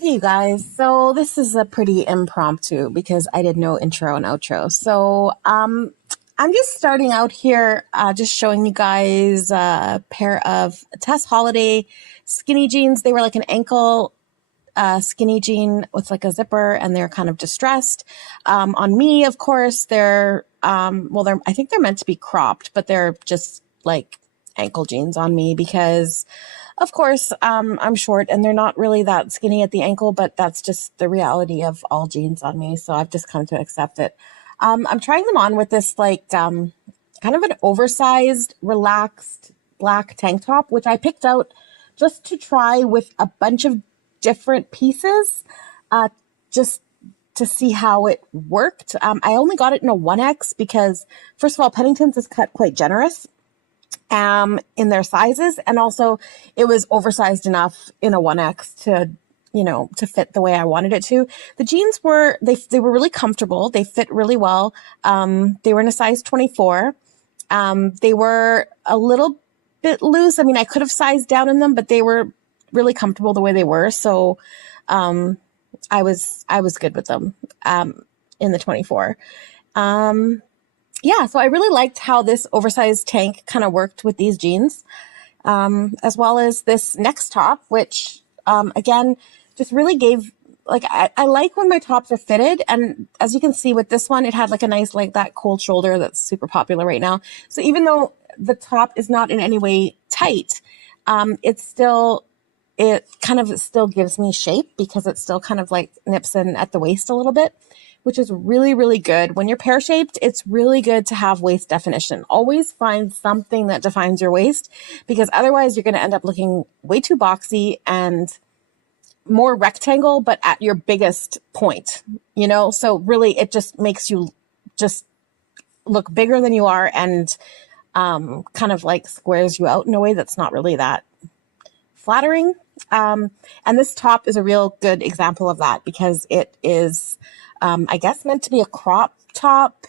Hey you guys, so this is a pretty impromptu because I did no intro and outro. I'm just starting out here, just showing you guys a pair of Tess Holiday skinny jeans. They were like an ankle skinny jean with like a zipper, and they're kind of distressed. On me, of course, I think they're meant to be cropped, but they're just like ankle jeans on me because of course, I'm short and they're not really that skinny at the ankle, but that's just the reality of all jeans on me. So I've just come to accept it. I'm trying them on with this kind of an oversized, relaxed black tank top, which I picked out just to try with a bunch of different pieces, just to see how it worked. I only got it in a 1X because, first of all, Penningtons is cut quite generous in their sizes. And also it was oversized enough in a 1X to fit the way I wanted it to. The jeans they were really comfortable. They fit really well. They were in a size 24. They were a little bit loose. I mean, I could have sized down in them, but they were really comfortable the way they were. So, I was good with them, in the 24. Yeah, so I really liked how this oversized tank kind of worked with these jeans, as well as this next top, which, again, just really gave, like, I like when my tops are fitted. And as you can see with this one, it had like a nice, like that cold shoulder that's super popular right now. So even though the top is not in any way tight, it kind of still gives me shape because it still kind of like nips in at the waist a little bit, which is really, really good. When you're pear-shaped, it's really good to have waist definition. Always find something that defines your waist, because otherwise you're going to end up looking way too boxy and more rectangle, but at your biggest point, So really it just makes you just look bigger than you are, and kind of like squares you out in a way that's not really that flattering. And this top is a real good example of that because it is, I guess, meant to be a crop top.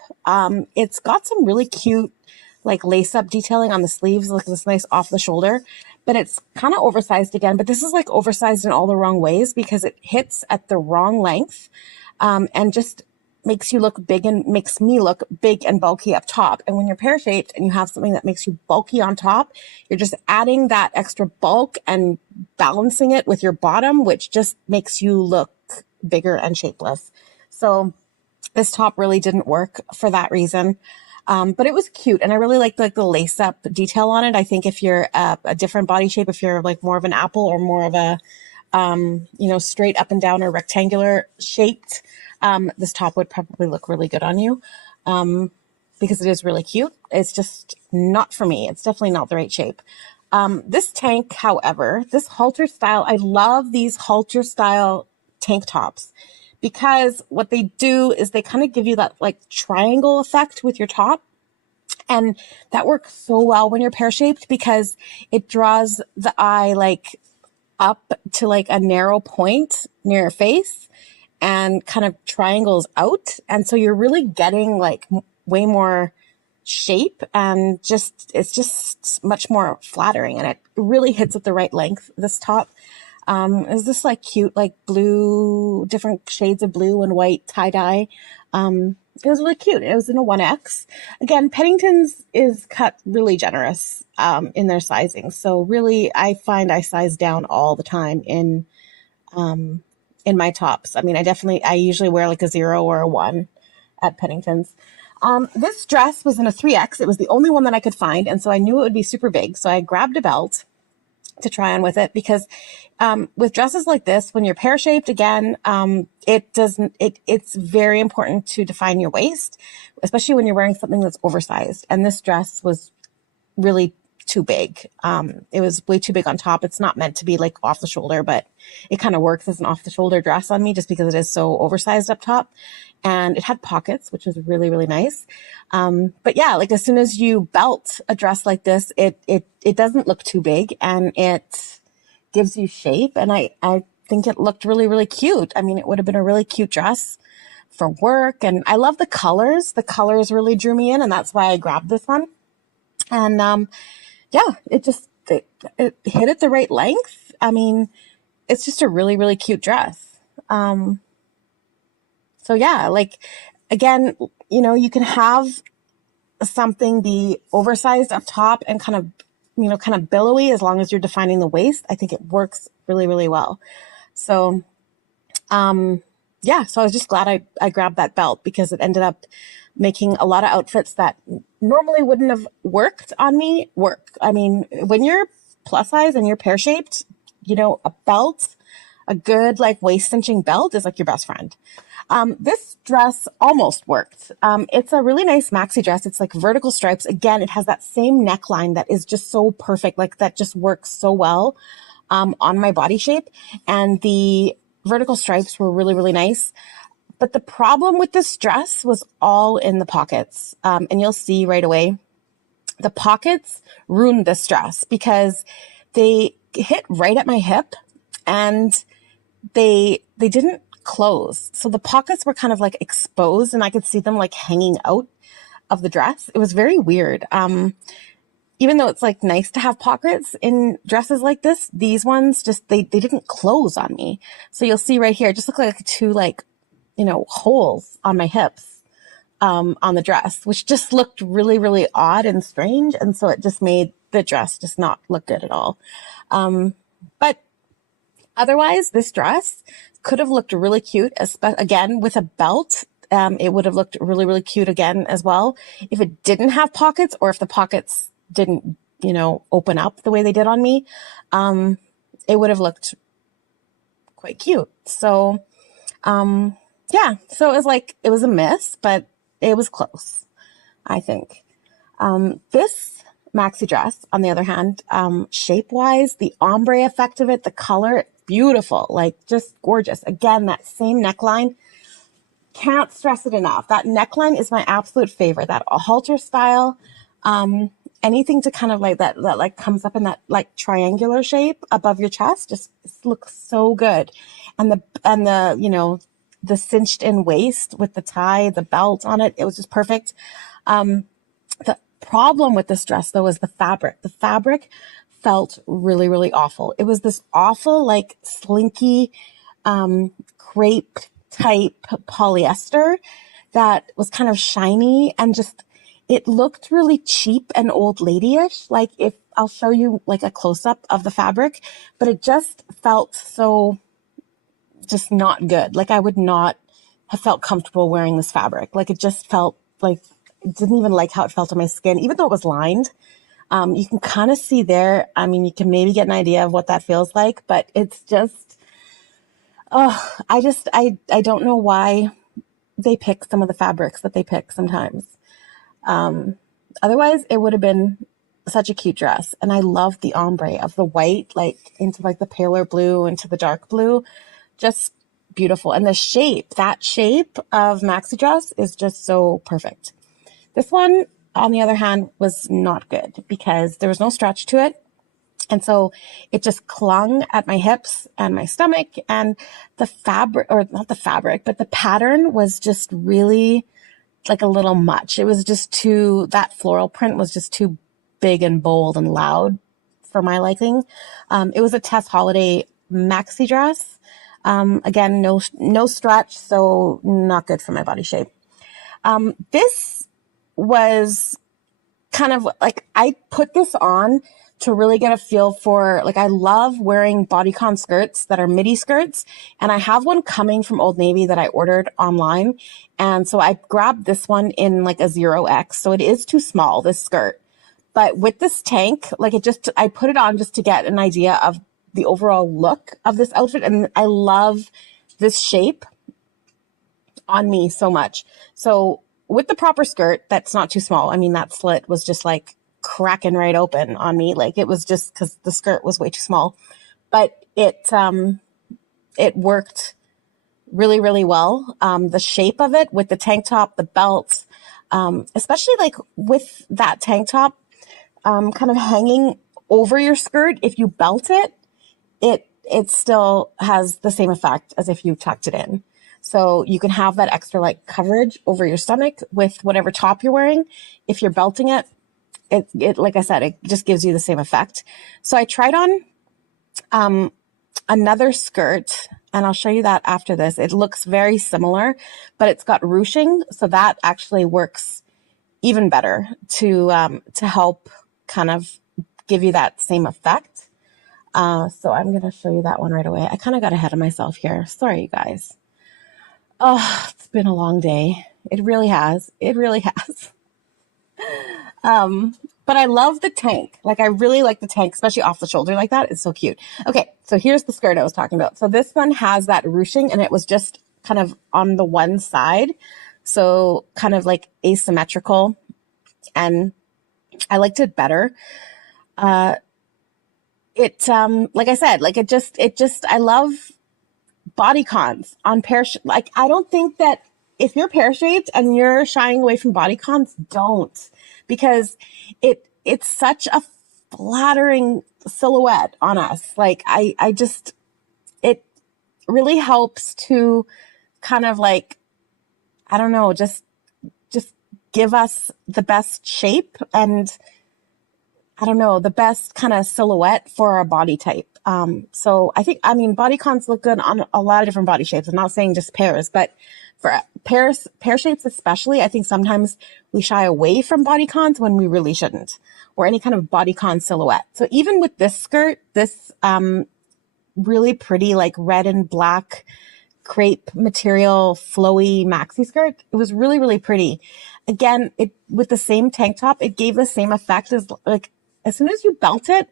It's got some really cute, like lace up detailing on the sleeves, like this nice off the shoulder, but it's kind of oversized again. But this is like oversized in all the wrong ways because it hits at the wrong length, and just makes me look big and bulky up top. And when you're pear shaped and you have something that makes you bulky on top, you're just adding that extra bulk and balancing it with your bottom, which just makes you look bigger and shapeless. So this top really didn't work for that reason. But it was cute, and I really liked like the lace up detail on it. I think if you're a different body shape, if you're like more of an apple or more of a straight up and down or rectangular shaped, this top would probably look really good on you, because it is really cute. It's just not for me. It's definitely not the right shape. This tank, however, this halter style, I love these halter style tank tops because what they do is they kind of give you that like triangle effect with your top. And that works so well when you're pear shaped because it draws the eye like up to like a narrow point near your face and kind of triangles out. And so you're really getting like way more shape, and it's just much more flattering, and it really hits at the right length. This top is this like cute, like blue, different shades of blue and white tie-dye. It was really cute. It was in a 1X. Again, Pennington's is cut really generous, in their sizing. So really, I find I size down all the time in my tops. I mean, I usually wear like a 0 or a 1 at Pennington's. This dress was in a 3X. It was the only one that I could find. And so I knew it would be super big. So I grabbed a belt to try on with it because, with dresses like this, when you're pear shaped, again, it's very important to define your waist, especially when you're wearing something that's oversized. And this dress was really too big. It was way too big on top. It's not meant to be like off the shoulder, but it kind of works as an off the shoulder dress on me just because it is so oversized up top. And it had pockets, which was really, really nice. But yeah, like as soon as you belt a dress like this, it doesn't look too big, and it gives you shape. And I think it looked really, really cute. I mean, it would have been a really cute dress for work. And I love the colors. The colors really drew me in, and that's why I grabbed this one. And, yeah, it hit at the right length. I mean, it's just a really, really cute dress. So yeah, like, again, you can have something be oversized up top and kind of billowy as long as you're defining the waist. I think it works really, really well. So, yeah, so I was just glad I grabbed that belt because it ended up making a lot of outfits that normally wouldn't have worked on me work. I mean, when you're plus size and you're pear shaped, a belt, a good like waist cinching belt is like your best friend. This dress almost worked. It's a really nice maxi dress. It's like vertical stripes. Again, it has that same neckline that is just so perfect. Like that just works so well, on my body shape. And the vertical stripes were really, really nice. But the problem with this dress was all in the pockets. And you'll see right away, the pockets ruined this dress because they hit right at my hip and they didn't close. So the pockets were kind of like exposed and I could see them like hanging out of the dress. It was very weird. Even though it's like nice to have pockets in dresses like this, these ones just, they didn't close on me. So you'll see right here, it just look like two like, holes on my hips, on the dress, which just looked really, really odd and strange. And so it just made the dress just not look good at all. But otherwise, this dress could have looked really cute, again, with a belt. It would have looked really, really cute again as well if it didn't have pockets or if the pockets didn't, open up the way they did on me. It would have looked quite cute. So, yeah, so it was a miss, but it was close, I think. This maxi dress, on the other hand, shape-wise, the ombre effect of it, the color, beautiful, like just gorgeous. Again, that same neckline, can't stress it enough. That neckline is my absolute favorite. That halter style, anything to kind of like that like comes up in that like triangular shape above your chest just looks so good. And the cinched in waist with the tie, the belt on it, it was just perfect. The problem with this dress though is the fabric. The fabric felt really, really awful. It was this awful, like slinky, crepe type polyester that was kind of shiny and just, it looked really cheap and old ladyish. Like if I'll show you like a close up of the fabric, but it just felt so just not good. Like I would not have felt comfortable wearing this fabric. Like it just felt like, it didn't even like how it felt on my skin, even though it was lined. You can kind of see there. I mean, you can maybe get an idea of what that feels like, but it's just, I don't know why they pick some of the fabrics that they pick sometimes. Otherwise it would have been such a cute dress. And I love the ombre of the white, like into like the paler blue, into the dark blue, just beautiful. And the shape, that shape of maxi dress is just so perfect. This one, on the other hand, was not good because there was no stretch to it. And so it just clung at my hips and my stomach, and the fabric, or not the fabric, but the pattern was just really like a little much. It was just that floral print was just too big and bold and loud for my liking. It was a Tess Holiday maxi dress. Again, no stretch, so not good for my body shape. This was kind of like, I put this on to really get a feel for, like, I love wearing bodycon skirts that are midi skirts. And I have one coming from Old Navy that I ordered online. And so I grabbed this one in like a 0X. So it is too small, this skirt. But with this tank, like I put it on just to get an idea of the overall look of this outfit. And I love this shape on me so much. So with the proper skirt, that's not too small. I mean, that slit was just like cracking right open on me. Like it was just because the skirt was way too small, but it worked really, really well. The shape of it with the tank top, the belt, especially like with that tank top, kind of hanging over your skirt. If you belt it, it still has the same effect as if you tucked it in. So you can have that extra like coverage over your stomach with whatever top you're wearing. If you're belting it, it like I said, it just gives you the same effect. So I tried on another skirt, and I'll show you that after this. It looks very similar, but it's got ruching, so that actually works even better to help kind of give you that same effect. So I'm going to show you that one right away. I kind of got ahead of myself here. Sorry, you guys. Oh, it's been a long day. It really has. It really has. But I love the tank. Like, I really like the tank, especially off the shoulder like that. It's so cute. Okay, so here's the skirt I was talking about. So this one has that ruching, and it was just kind of on the one side. So kind of like asymmetrical. And I liked it better. Like I said, like it just, I love bodycons on pear. Like, I don't think that if you're pear shaped and you're shying away from bodycons, don't, because it's such a flattering silhouette on us. Like, I just, it really helps to kind of like, I don't know, just give us the best shape and I don't know, the best kind of silhouette for our body type. So I mean, bodycons look good on a lot of different body shapes. I'm not saying just pears, but for pear shapes especially, I think sometimes we shy away from bodycons when we really shouldn't, or any kind of bodycon silhouette. So even with this skirt, this really pretty like red and black crepe material flowy maxi skirt, it was really, really pretty. Again, it with the same tank top, it gave the same effect as like as soon as you belt it,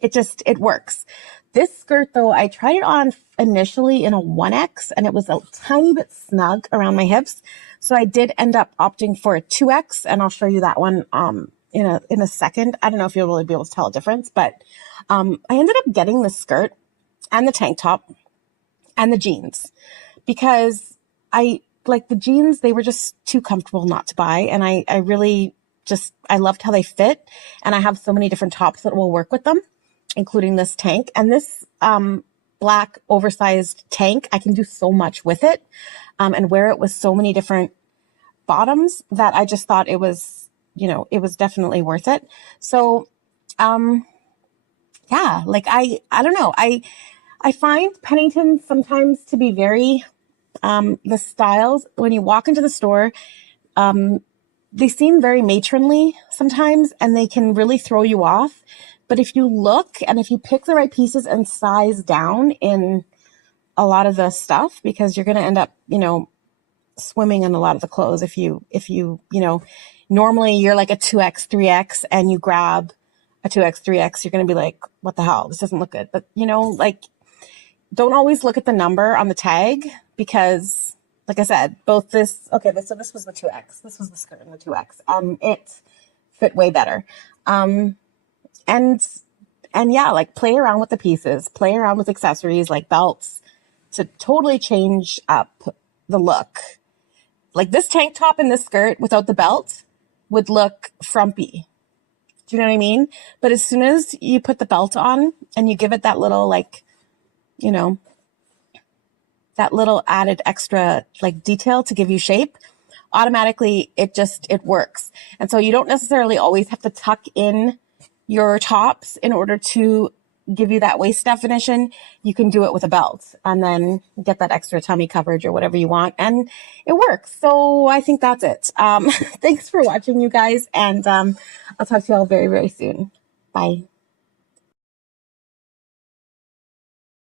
it works. This skirt though, I tried it on initially in a 1X and it was a tiny bit snug around my hips. So I did end up opting for a 2X, and I'll show you that one in a second. I don't know if you'll really be able to tell a difference, but I ended up getting the skirt and the tank top and the jeans because I like the jeans. They were just too comfortable not to buy. And I really I loved how they fit. And I have so many different tops that will work with them, including this tank. And this black oversized tank, I can do so much with it and wear it with so many different bottoms that I just thought it was, it was definitely worth it. So, yeah, like I don't know. I find Penningtons sometimes to be very, the styles, when you walk into the store, they seem very matronly sometimes, and they can really throw you off. But if you look and if you pick the right pieces and size down in a lot of the stuff, because you're going to end up, swimming in a lot of the clothes. If you, normally you're like a 2X, 3X and you grab a 2X, 3X, you're going to be like, what the hell? This doesn't look good. But, like, don't always look at the number on the tag because, like I said, so this was the 2X. This was the skirt in the 2X. It fit way better. And yeah, like play around with the pieces, play around with accessories like belts to totally change up the look. Like this tank top and this skirt without the belt would look frumpy. Do you know what I mean? But as soon as you put the belt on and you give it that little, like, that little added extra like detail to give you shape, automatically it works. And so you don't necessarily always have to tuck in your tops in order to give you that waist definition. You can do it with a belt and then get that extra tummy coverage or whatever you want. And it works. So I think that's it. Thanks for watching, you guys. And I'll talk to you all very, very soon. Bye.